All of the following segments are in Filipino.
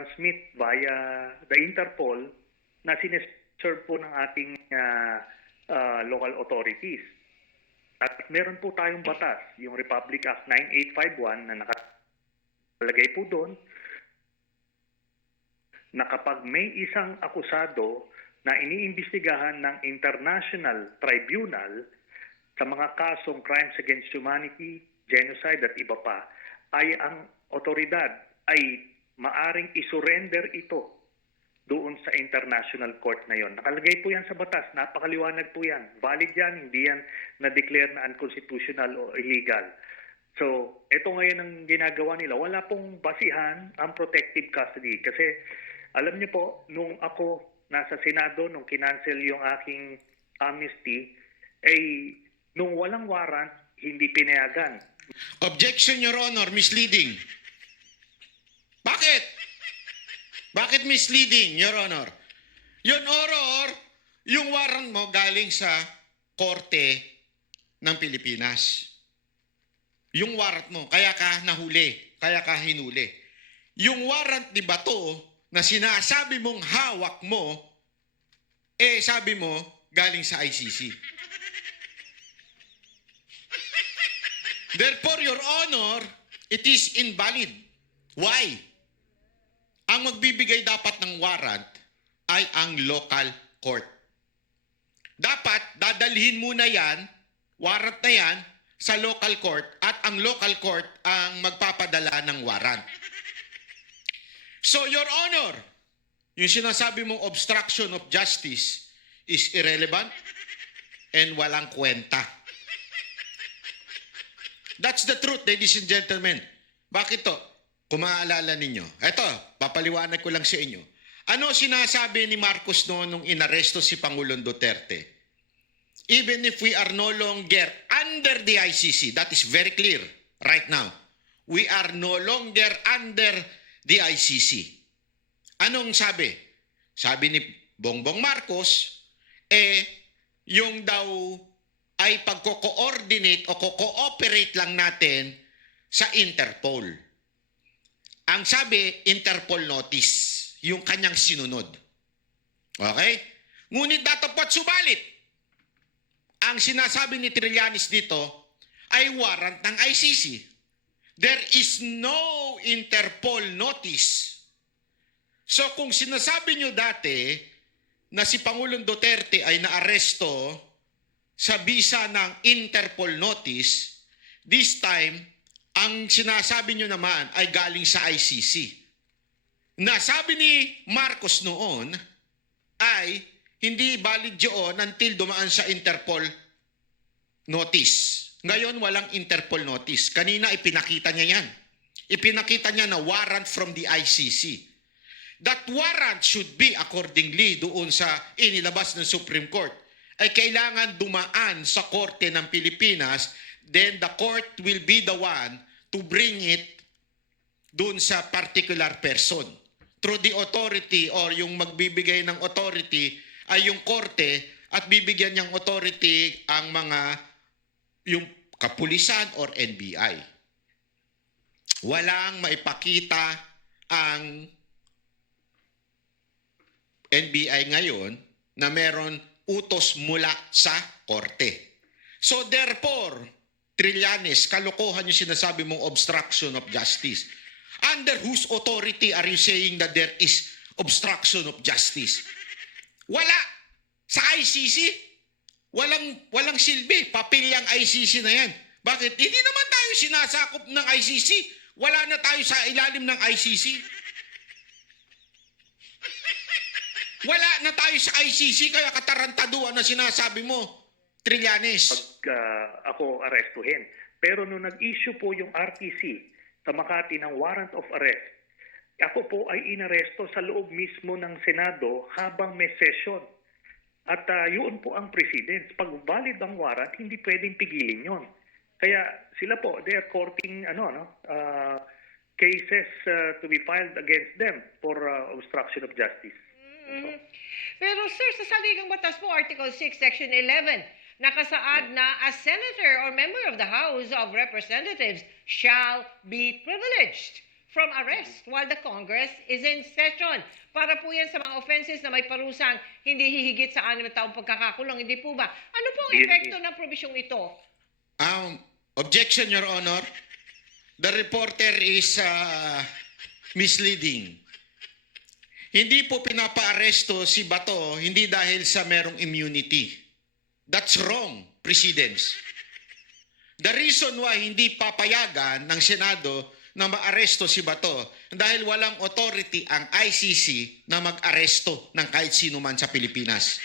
transmit via the Interpol na sineserve po ng ating local authorities. At meron po tayong batas, yung Republic Act 9851 na nakalagay po doon na kapag may isang akusado na iniimbestigahan ng International Tribunal sa mga kasong crimes against humanity, genocide at iba pa, ay ang otoridad ay maaring isurrender ito doon sa international court na yon. Nakalagay po yan sa batas, napakaliwanag po yan. Valid yan, hindi yan na-declare na unconstitutional o illegal. So, ito ngayon ang ginagawa nila. Wala pong basihan ang protective custody. Kasi, alam niyo po, nung ako nasa Senado, nung kinancel yung aking amnesty, ay nung walang warrant, hindi pinayagan. Objection, Your Honor, misleading. Bakit? Bakit misleading, Your Honor? Your Honor, yung warrant mo galing sa Korte ng Pilipinas. Yung warrant mo, kaya ka nahuli, kaya ka hinuli. Yung warrant ni Bato na sinasabi mong hawak mo, sabi mo, galing sa ICC. Therefore, Your Honor, it is invalid. Why? Ang magbibigay dapat ng warrant ay ang local court. Dapat dadalhin muna yan, warrant na yan, sa local court at ang local court ang magpapadala ng warrant. So, Your Honor, yung sinasabi mong obstruction of justice is irrelevant and walang kwenta. That's the truth, ladies and gentlemen. Bakit to? Kung maaalala ninyo. Eto, papaliwanag ko lang sa inyo. Ano sinasabi ni Marcos noon nung inaresto si Pangulong Duterte? Even if we are no longer under the ICC, that is very clear right now. We are no longer under the ICC. Anong sabi? Sabi ni Bongbong Marcos, yung daw ay pagko-coordinate o co-cooperate lang natin sa Interpol. Ang sabi, Interpol notice, yung kanyang sinunod. Okay? Ngunit datapot subalit, ang sinasabi ni Trillanes dito ay warrant ng ICC. There is no Interpol notice. So kung sinasabi nyo dati na si Pangulong Duterte ay naaresto sa bisa ng Interpol notice, this time, ang sinasabi nyo naman ay galing sa ICC. Nasabi ni Marcos noon ay hindi valid yun until dumaan sa Interpol notice. Ngayon, walang Interpol notice. Kanina, ipinakita niya yan. Ipinakita niya na warrant from the ICC. That warrant should be accordingly doon sa inilabas ng Supreme Court ay kailangan dumaan sa Korte ng Pilipinas, then the court will be the one to bring it doon sa particular person. Through the authority or yung magbibigay ng authority ay yung korte at bibigyan niyang authority ang mga yung kapulisan or NBI. Walang maipakita ang NBI ngayon na meron utos mula sa korte. So therefore, Trillanes, kalokohan yung sinasabi mong obstruction of justice. Under whose authority are you saying that there is obstruction of justice? Wala. Sa ICC, walang silbi. Papel yung ICC na yan. Bakit? Hindi naman tayo sinasakop ng ICC. Wala na tayo sa ilalim ng ICC. Wala na tayo sa ICC, kaya katarantaduan na sinasabi mo, Trillanes. Pag ako arestuhin. Pero nung nag-issue po yung RTC sa Makati ng warrant of arrest, ako po ay inaresto sa loob mismo ng Senado habang may session. At yun po ang precedence. Pag valid ang warrant, hindi pwedeng pigilin yon. Kaya sila po, they are courting cases to be filed against them for obstruction of justice. Pero sir, sa saligang batas mo, Article 6, Section 11, nakasaad na a senator or member of the House of Representatives shall be privileged from arrest while the Congress is in session. Para po yan sa mga offenses na may parusang hindi hihigit sa 6 na taong pagkakakulong. Hindi po ba? Ano po ang Yun, epekto ng probisyong ito? Objection, Your Honor. The reporter is misleading. Hindi po pinapa-aresto si Bato hindi dahil sa merong immunity. That's wrong, Presidents. The reason why hindi papayagan ng Senado na ma-aresto si Bato dahil walang authority ang ICC na mag-aresto ng kahit sino man sa Pilipinas.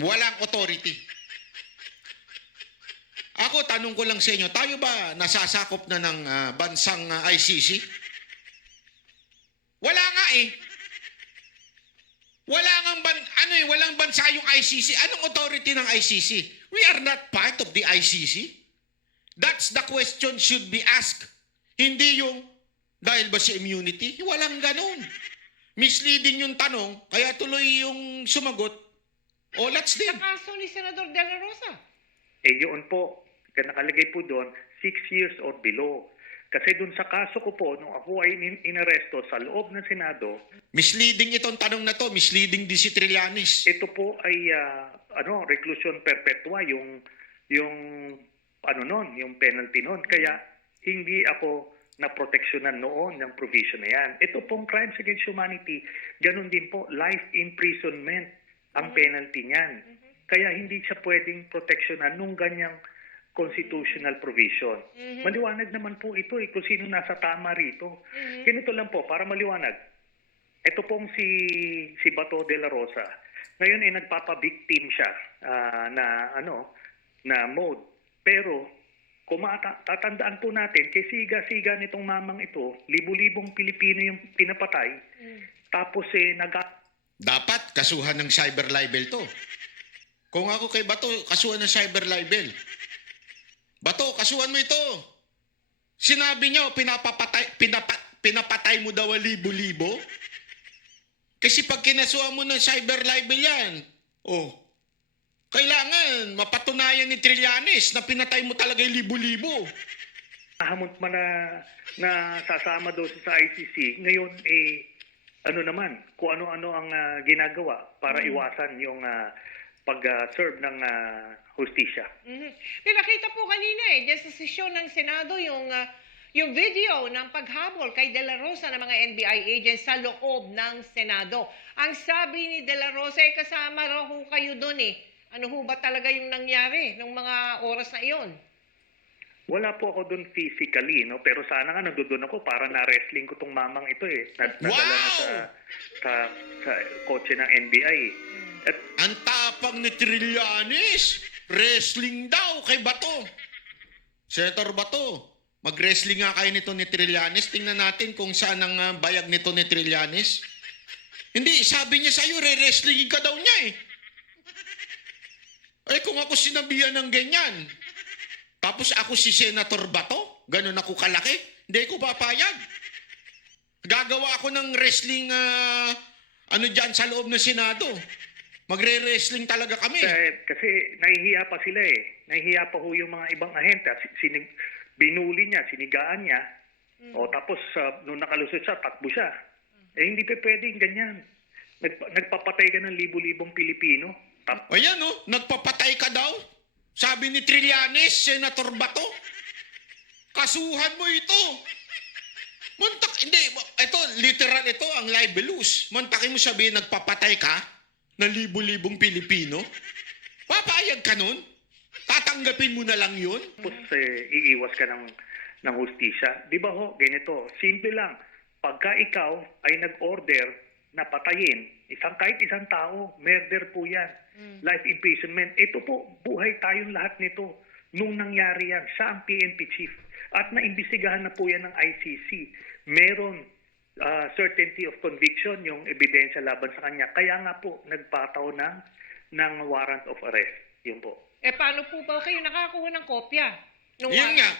Walang authority. Ako, tanong ko lang sa inyo, tayo ba nasasakop na ng bansang ICC? Wala nga eh. Walang bansa yung ICC. Anong authority ng ICC? We are not part of the ICC. That's the question should be asked. Hindi yung dahil ba sa immunity? Walang ganun. Misleading yung tanong, kaya tuloy yung sumagot. Oh, let's Sa din. kaso ni Senador De La Rosa. Yun po, nakalagay po doon, 6 years or below. Kasi doon sa kaso ko po, nung ako ay inaresto sa loob ng Senado, Misleading itong tanong na to. Misleading din si Trillanes. ito po ay reclusion perpetua yung yung penalty noon. Kaya hindi ako naproteksyonan noon ng provision na yan. Ito pong crimes against humanity, ganun din po, life imprisonment ang penalty niyan. Kaya hindi siya pwedeng proteksyonan nung ganyang constitutional provision. Maliwanag naman po ito kung sino nasa tama rito. Ganito lang po, para maliwanag. Ito pong si Bato de la Rosa, ngayon ay nagpapa-victim siya na mode. Pero kung tatandaan po natin, kay siga-siga nitong mamang ito, libu-libong Pilipino yung pinapatay, tapos Dapat kasuhan ng cyber libel to. Kung ako kay Bato, kasuhan ng cyber libel. Bato, kasuhan mo ito. Sinabi niyo, pinapatay mo daw libo-libo? Kasi pag kinasuhan mo ng cyber libel yan, kailangan mapatunayan ni Trillanes na pinatay mo talaga yung libo-libo. hamon man na sasama daw sa ICC. Ngayon, kung ano-ano ang ginagawa para iwasan yung pag-serve ng hustisya. Pinakita po kanina dyan sa sesyon ng Senado yung video ng paghabol kay De La Rosa ng mga NBI agents sa loob ng Senado. Ang sabi ni De La Rosa, kasama raw ho kayo doon Ano ho ba talaga yung nangyari ng mga oras na iyon? Wala po ako doon physically, no? Pero sana nga nandoon ako para na-wrestling ko tong mamang ito Nadala na sa kotse ng NBI. At Ang tapang ni Trillanes, wrestling daw kay Bato. Senator Bato, mag-wrestling nga kayo nito ni Trillanes. Tingnan natin kung saan ang bayag nito ni Trillanes. Hindi, sabi niya sa'yo, re-wrestlingin ka daw niya kung ako sinabihan ng ganyan, tapos ako si Senator Bato, ganun ako kalaki, hindi ko papayag. Gagawa ako ng wrestling, dyan sa loob ng Senado. Magre-wrestling talaga kami. kasi nahihiya pa sila Nahihiya pa ho yung mga ibang ahente. Binuli niya, sinigaan niya. Tapos nung nakalusot siya, takbo siya. Hindi pa pwedeng ganyan. Nagpapatay ka ng libo-libong Pilipino. Ayan nagpapatay ka daw. Sabi ni Trillanes, Senator Bato, kasuhan mo ito. Literal ito, ang libelous. Mantakin mo sabihin, nagpapatay ka ng libo-libong Pilipino. Papayag ka nun? Tatanggapin mo na lang yun? Tapos iiwas ka ng hustisya. Di ba ganito, simple lang. Pagka ikaw ay nag-order na patayin, kahit isang tao, murder po yan. Life imprisonment. Ito po, buhay tayong lahat nito. Nung nangyari yan, siya ang PNP chief. At naimbestigahan na po yan ng ICC. Meron certainty of conviction, yung ebidensya laban sa kanya. Kaya nga po, nagpataw ng warrant of arrest. Yun po. Paano po ba kayo nakakuha ng kopya? Yun nga.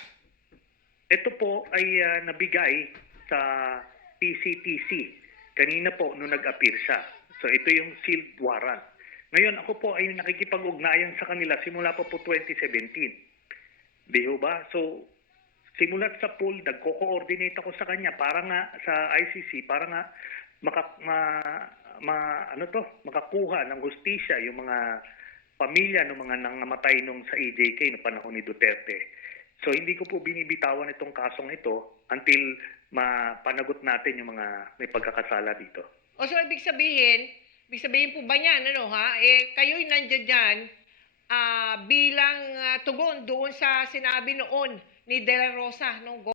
Ito po ay nabigay sa PCTC. Kanina po, nung nag-appear siya. So, ito yung sealed warrant. Ngayon, ako po ay nakikipag-ugnayan sa kanila simula pa po 2017. Di ho ba? So, simulat sa pool, nagko-coordinate ako sa kanya para nga sa ICC, para nga makakuha ng hustisya yung mga pamilya ng mga nangamatay nung sa EJK noong panahon ni Duterte. So hindi ko po binibitawan itong kasong ito until mapanagot natin yung mga may pagkakasala dito. O so, ibig sabihin po ba niyan, ano ha? Kayo'y nandiyan dyan bilang tugon doon sa sinabi noon ni De La Rosa nung